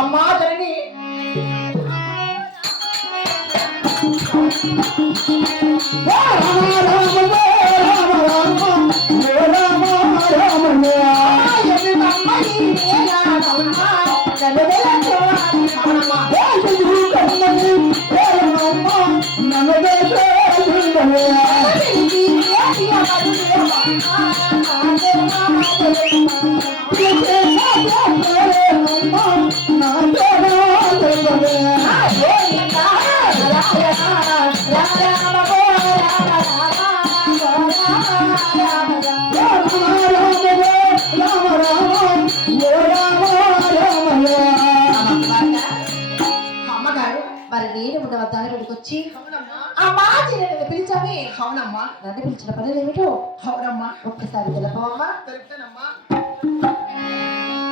అమ్మా జనని వచ్చి అమ్మా పిలిచావి. అవునమ్మా. నన్ను పిలిచిన పనులు ఏమిటో? అవునమ్మా. ఒక్కసారి తెలపమ్మా. తెలుపుతానమ్మా.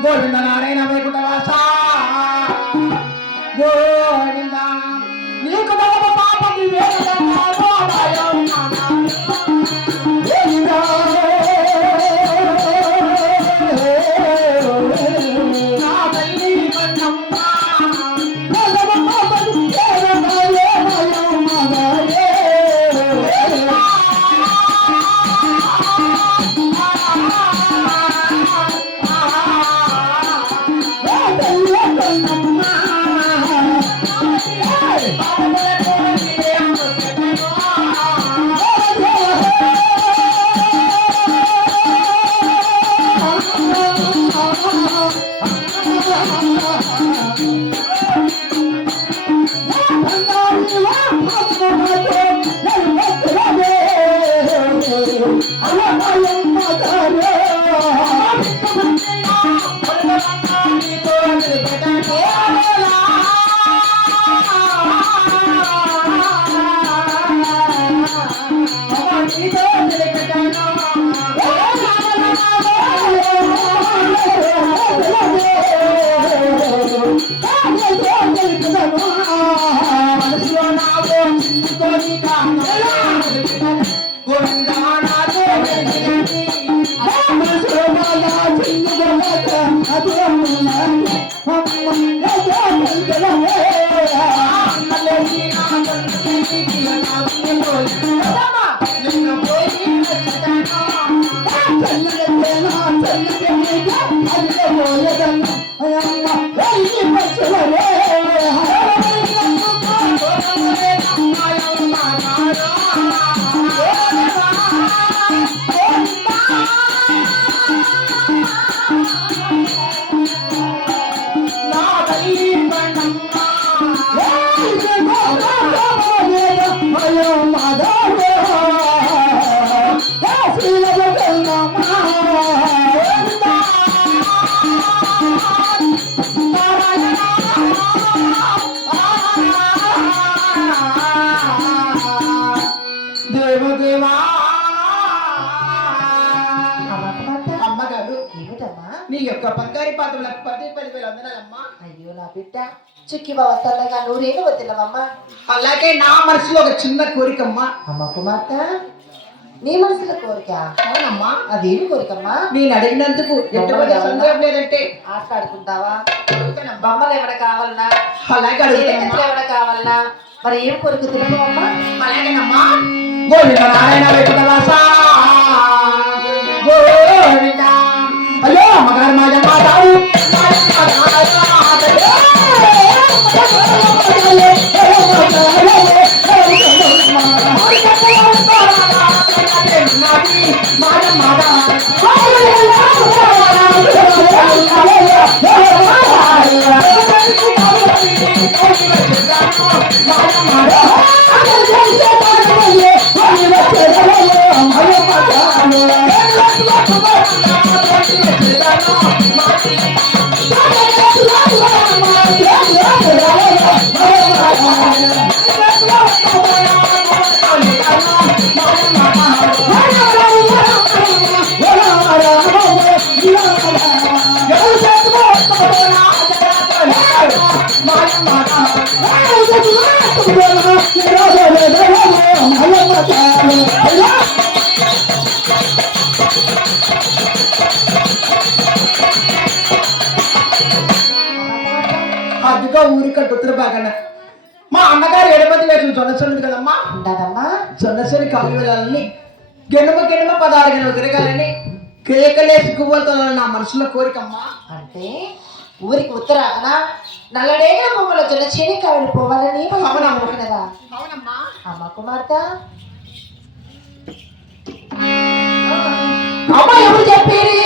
గోవింద నారాయణ వైకుంఠవాస గోవింద నీకు పాప నీ యొక్క బంగారి పాత్రలకు 10,000 వందనాలమ్మా. అయ్యో నా బిడ్డ చుక్కి బావతల్లగా నూరేళ్ళు వదిలవమ్మా. అలాగే నా మనసులో ఒక చిన్న కోరికమ్మా. అమ్మ కుమార్తె నీ మనసులో కోరిక? అవునమ్మా. అదేమి కోరికమ్మా? నేను అడిగినందుకు ఎటువంటి సందేహం లేదంటే ఆటలాడుకుంటావా? బొమ్మలు ఏమైనా కావాలన్నా? అలాగే అడుగుతానమ్మా. ఏమైనా కావాలన్నా? మరి ఏం కోరిక తెలుపమ్మా? అలాగేనమ్మా. గోవింద నారాయణ వైకుంఠవాస గోవింద. అయ్యో అమ్మగారు మాయ మాతావు మాయ మాత అదిగా ఊరి కట్టుతున్న బాగానే మా అన్నగారు ఎడమతి వేసిన జొన్నసొల్లు కదమ్మా ఉండదమ్మా జొన్నసొని కవి వెళ్ళాలని గెనుమ 16 గెనుమ తిరగాలని కేకలేసి గువ్వలతో నా మనసులో కోరికమ్మా. అంటే ఊరికి ఉత్తరాన నల్లడేగ బొమ్మల జొన్న చెనికాయలు పోవాలని అనుకున్నదా? అవునమ్మా. అమ్మ కుమార్తె అమ్మ ఎవరు చెప్పిరి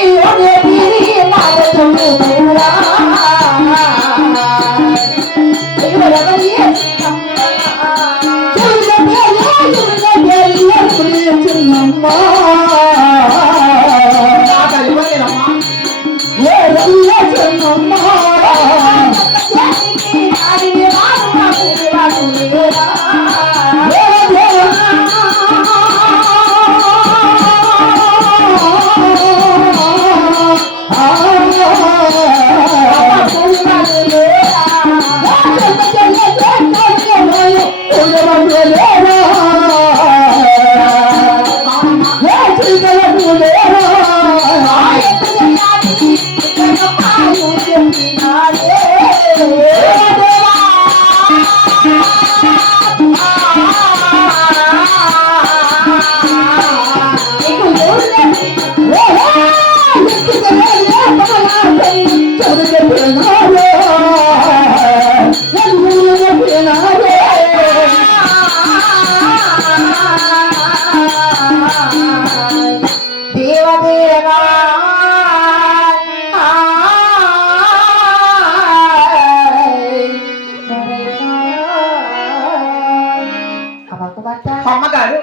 అమ్మగారు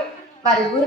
మరి ఊరు